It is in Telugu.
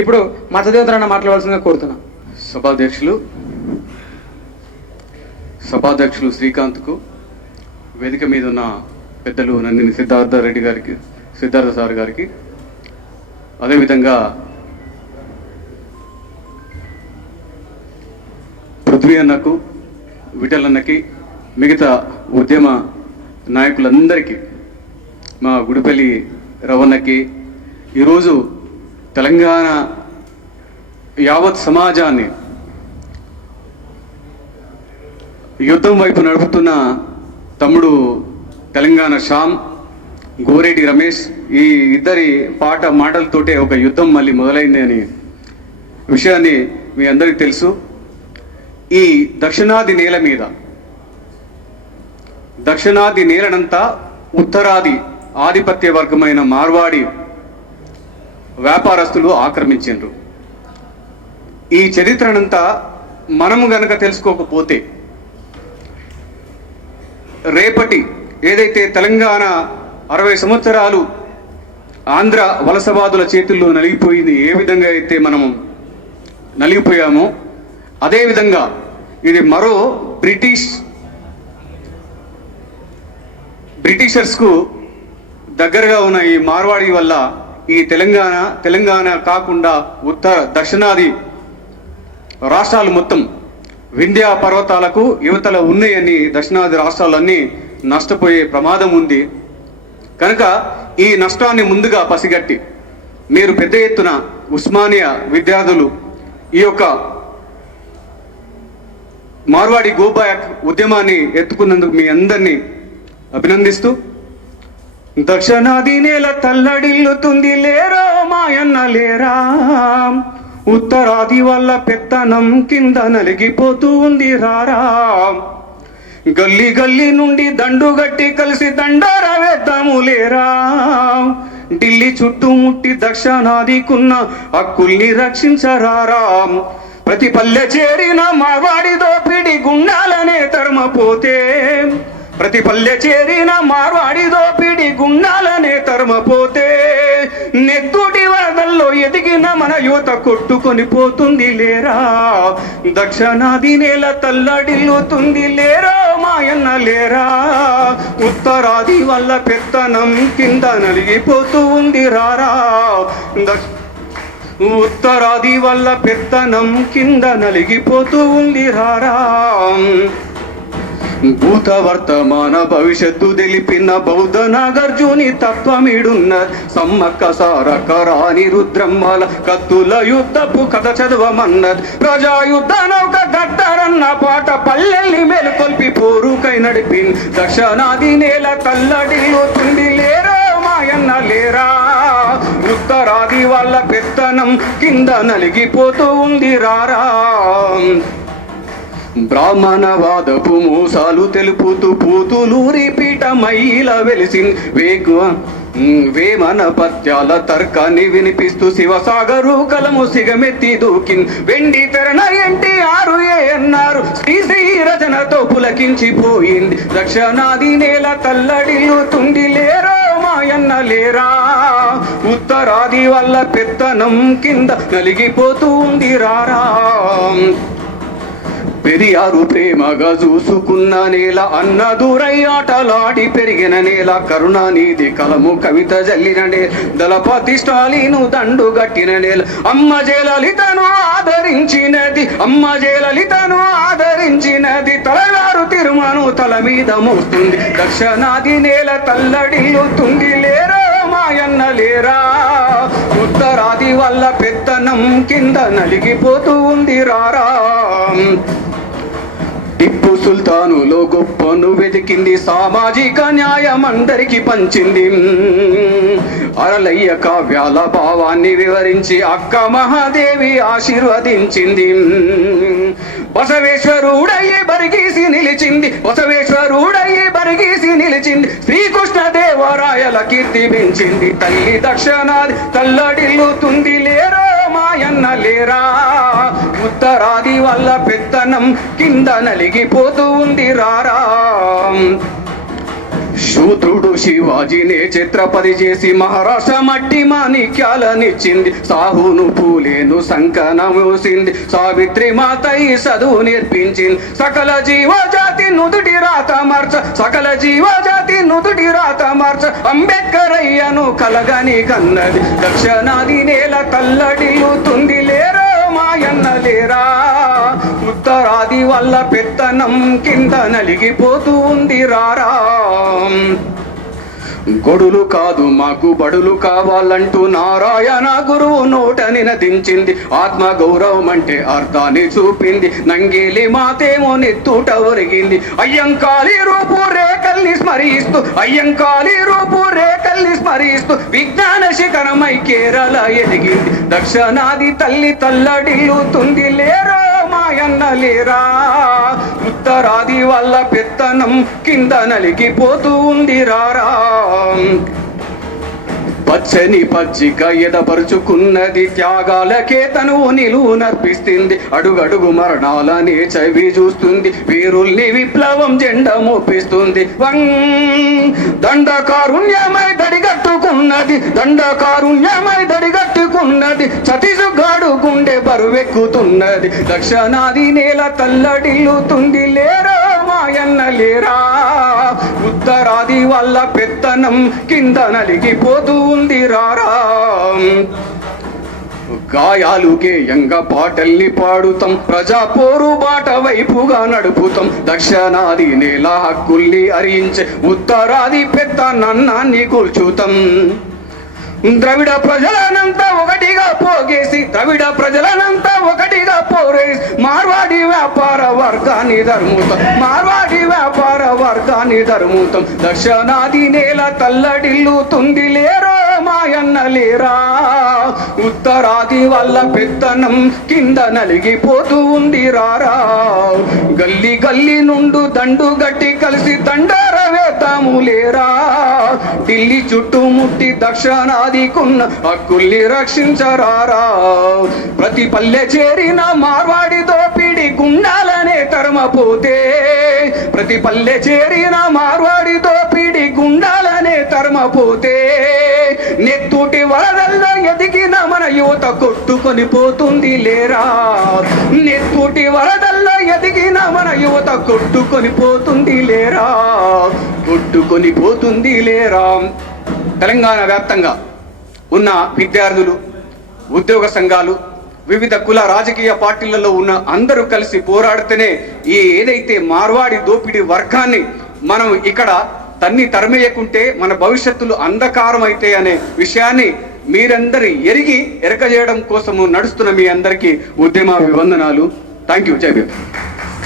ఇప్పుడు మతదేవతరన్న మాట్లాడవలసిందిగా కోరుతున్నా. సభాధ్యక్షులు శ్రీకాంత్కు, వేదిక మీద ఉన్న పెద్దలు నందిని సిద్ధార్థ సార్ గారికి, అదేవిధంగా పృథ్వీ అన్నకు, విఠల్ అన్నకి, మిగతా ఉద్యమ నాయకులందరికీ, మా గుడిపల్లి రవణకి, ఈరోజు తెలంగాణ యావత్ సమాజాన్ని యుద్ధం వైపు నడుపుతున్న తమ్ముడు తెలంగాణ శ్యామ్, గోరెడ్డి రమేష్, ఈ ఇద్దరి మాటలతోటే ఒక యుద్ధం మళ్ళీ మొదలైంది అని విషయాన్ని మీ అందరికీ తెలుసు. ఈ దక్షిణాది నేల మీద, దక్షిణాది నేలనంతా ఉత్తరాది ఆధిపత్య వర్గమైన మార్వాడి వ్యాపారస్తులు ఆక్రమించారు. ఈ చరిత్రనంతా మనము గనక తెలుసుకోకపోతే రేపటి ఏదైతే తెలంగాణ 60 సంవత్సరాలు ఆంధ్ర వలసవాదుల చేతుల్లో నలిగిపోయింది, ఏ విధంగా అయితే మనము నలిగిపోయామో అదేవిధంగా ఇది మరో బ్రిటిషర్స్కు దగ్గరగా ఉన్న ఈ మార్వాడి వల్ల ఈ తెలంగాణ కాకుండా దక్షిణాది రాష్ట్రాలు మొత్తం వింధ్యా పర్వతాలకు యువతల ఉన్నాయని దక్షిణాది రాష్ట్రాలన్నీ నష్టపోయే ప్రమాదం ఉంది. కనుక ఈ నష్టాన్ని ముందుగా పసిగట్టి మీరు పెద్ద ఎత్తున ఉస్మానియా విద్యార్థులు ఈ యొక్క మార్వాడి గో బ్యాక్ ఉద్యమాన్ని ఎత్తుకున్నందుకు మీ అందరినీ అభినందిస్తూ, దక్షిణాది నేల తల్లడిల్లుతుంది లేరా మాయన్న లేరా, ఉత్తరాది వల్ల పెత్తనం కింద నలిగిపోతూ ఉంది రారా, గల్లీ గల్లీ నుండి దండుగట్టి కలిసి దండారా వేద్దాము లేరా, ఢిల్లీ చుట్టుముట్టి దక్షిణాదికున్న హక్కుల్ని రక్షించరారా, ప్రతి పల్లె చేరిన మార్వాడి దోపిడి గుండాలనే తరమపోతే, ప్రతి పల్లె చేరిన మార్వాడి దోపిడి గుండాలనే తరమపోతే, నెత్తుటి వరదల్లో ఎదిగిన మన యువత కొట్టుకొని పోతుంది లేరా, దక్షిణాది నేల తల్లడిల్లుతుంది లేరా మాయన్న లేరా, ఉత్తరాది వల్ల పెత్తనం కింద నలిగిపోతూ ఉంది రారా, ఉత్తరాది వల్ల పెత్తనం కింద నలిగిపోతూ ఉంది రారా, భూత వర్తమాన భవిష్యత్తు తెలిపిన బౌద్ధ నాగార్జుని తత్వమిడున్న సమ్మక్క సారక్క రాణి రుద్రమ్మల కత్తుల యుద్ధపు కథ చదవమన్నది, ప్రజా యుద్ధ నౌక గట్టరన్న పాట పల్లెల్ని మేలుకొల్పి పోరుకై నడిపింది, దక్షిణాది నేల తల్లడిల్లుతుంది లేరా మాయన్న లేరా, ఉత్తరాది వాళ్ళ పెత్తనం కింద నలిగిపోతూ ఉంది రారా, బ్రాహ్మణవాదపు మోసాలు తెలుపుతూ పూతులూరి పీఠ మైల వెలిసింది, వేమన పద్యాల తర్కాన్ని వినిపిస్తూ శివసాగరు కలము సిగమెత్తి దూకింది, వెండి తెరణ NTR అన్నారు శ్రీ రచనతో పులకించిపోయింది, దక్షిణాది నేల తల్లడిల్లుతుంది లేరా మాయన్న లేరా, ఉత్తరాది వల్ల పెత్తనం కింద నలిగిపోతూ ఉంది రారా, పెరియారు ప్రేమగా చూసుకున్న నేల, అన్న దూరై ఆటలాడి పెరిగిన నేల, కరుణానిధి కలము కవిత జల్లిన నేల, దళపతి స్టాలిను దండు గట్టిన నేల, అమ్మ జయలలితను ఆదరించినది, అమ్మ జయలలితను ఆదరించినది, తలవారు తిరుమను తల మీద మోస్తుంది, దక్షిణాది నేల తల్లడిల్లుతుంది లేరా మాయన్న లేరా, ఉత్తరాది వల్ల పెత్తనం కింద నలిగిపోతూ ఉంది రారా, టిప్పు సుల్తానులో గొప్పను వెతికింది, సామాజిక న్యాయం అందరికి పంచింది, అరలయ్య కావ్యాల భావాన్ని వివరించి అక్క మహాదేవి ఆశీర్వదించింది, బసవేశ్వరుడయ్యే బరిగీసి నిలిచింది, బసవేశ్వరుడయ్యే బరిగీసి నిలిచింది, శ్రీకృష్ణదేవరాయల కీర్తి పెంచింది, తల్లి దక్షిణాది తల్లడిల్లుతుంది లేరా మాయన్న లేరా, ఉత్తరాది వల్ల పెత్తనం కింద నలిగిపోతూ ఉంది రారా, శూద్రుడు శివాజీనే ఛత్రపతి చేసి మహారాష్ట్ర మట్టి మాణిక్యాలనిచ్చింది. సాహును పూలేను సంకన మూసింది. సావిత్రి మాతయి చదువు నేర్పించింది. సకల జీవజాతి నుదుటి రాత మార్చ, సకల జీవజాతి నుదుటి రాత మార్చ అంబేద్కర్ అయ్యను కలగని కన్నది. దక్షిణాది నేల తల్లడిల్లుతుంది లేరా మాయన్న లేరా. ఉత్తరాది వల్ల పెత్తనం కింద నలిగిపోతూ ఉంది రారా. గొడులు కాదు మాకు బడులు కావాలంటూ నారాయణ గురువు నోట నినదించింది. ఆత్మ గౌరవం అంటే అర్థాన్ని చూపింది. నంగేలి మాతేమో నెత్తుట ఒరిగింది. అయ్యంకాళి రూపు రేఖల్ని స్మరిస్తూ, అయ్యంకాళి రూపు రేఖల్ని స్మరిస్తూ విజ్ఞాన శిఖరమై కేరళ ఎదిగింది. దక్షిణాది తల్లి తల్లడిల్లుతుంది లేరా మాయన్న లేరా. ఉత్తరాది వల్ల పెత్తనం కింద నలిగిపోతూ ఉంది రారా. పచ్చని పచ్చిక ఎదపరుచుకున్నది. త్యాగాలకే తను నిలువు నర్పిస్తుంది. అడుగడుగు మరణాలనే చవి చూస్తుంది. వీరుల్ని విప్లవం జెండా మోపిస్తుంది. దండకారుణ్యమై దడిగట్టుకున్నది. దండకారుణ్యమై దడిగట్టుకున్నది. ఛత్తీసుగఢ్ గుండె బరువెక్కుతున్నది. దక్షిణాది నేల తల్లడిల్లుతుంది లేరా మాయన్న లేరా. ఉత్తరాది వల్ల పెత్తనం కింద నలిగిపోతూ ఉంది రారా. గాయాలు గేయంగా పాటల్ని పాడుతాం. ప్రజా పోరు బాట వైపుగా నడుపుతాం. దక్షిణాది నేల హక్కుల్ని అరించే ఉత్తరాది పెత్తనాన్ని కూల్చుతాం. ద్రవిడ ప్రజలనంతా ఒకటిగా పోగేసి, ద్రవిడ ప్రజలనంతా ఒకటిగా పోరేసి మార్వాడి వ్యాపార వర్గాన్ని ధర్ముతాం. మార్వాడి వ్యాపార వర్గాన్ని ధర్ముతాం. దక్షిణాది నేల తల్లడిల్లుతుంది లేరా మాయన్న లేరా. ఉత్తరాది వల్ల పెత్తనం కింద నలిగిపోతూ ఉంది రారా. గల్లీ గల్లీ నుండు దండు గట్టి కలిసి దండార వేతాము లేరా. ఢిల్లీ చుట్టుముట్టి దక్షిణాదికున్న హక్కుల్ని రక్షించరారా. ప్రతి పల్లె చేరిన మార్వాడి దోపిడి గుండాలనే తరమపోతే, ప్రతి పల్లె చేరిన మార్వాడి దోపిడి గుండాలనే తరమపోతే నెత్తుటి వరదల్లో ఎదిగిన మన యువత కొట్టుకొని పోతుంది లేరా. నెత్తుటి వరదల్లో ఎదిగిన మన యువత కొట్టుకొని పోతుంది లేరా. కొట్టుకొని పోతుంది లేరా. తెలంగాణ వ్యాప్తంగా ఉన్న విద్యార్థులు, ఉద్యోగ సంఘాలు, వివిధ కుల రాజకీయ పార్టీలలో ఉన్న అందరూ కలిసి పోరాడితేనే ఈ ఏదైతే మార్వాడి దోపిడీ వర్గాన్ని మనం ఇక్కడ తన్ని తరిమేయకుంటే మన భవిష్యత్తులు అంధకారం అయితే అనే విషయాన్ని మీరందరి ఎరగజేయడం కోసము నడుస్తున్న మీ అందరికీ ఉద్యమ అభివందనాలు. Thank you. జై భీమ్.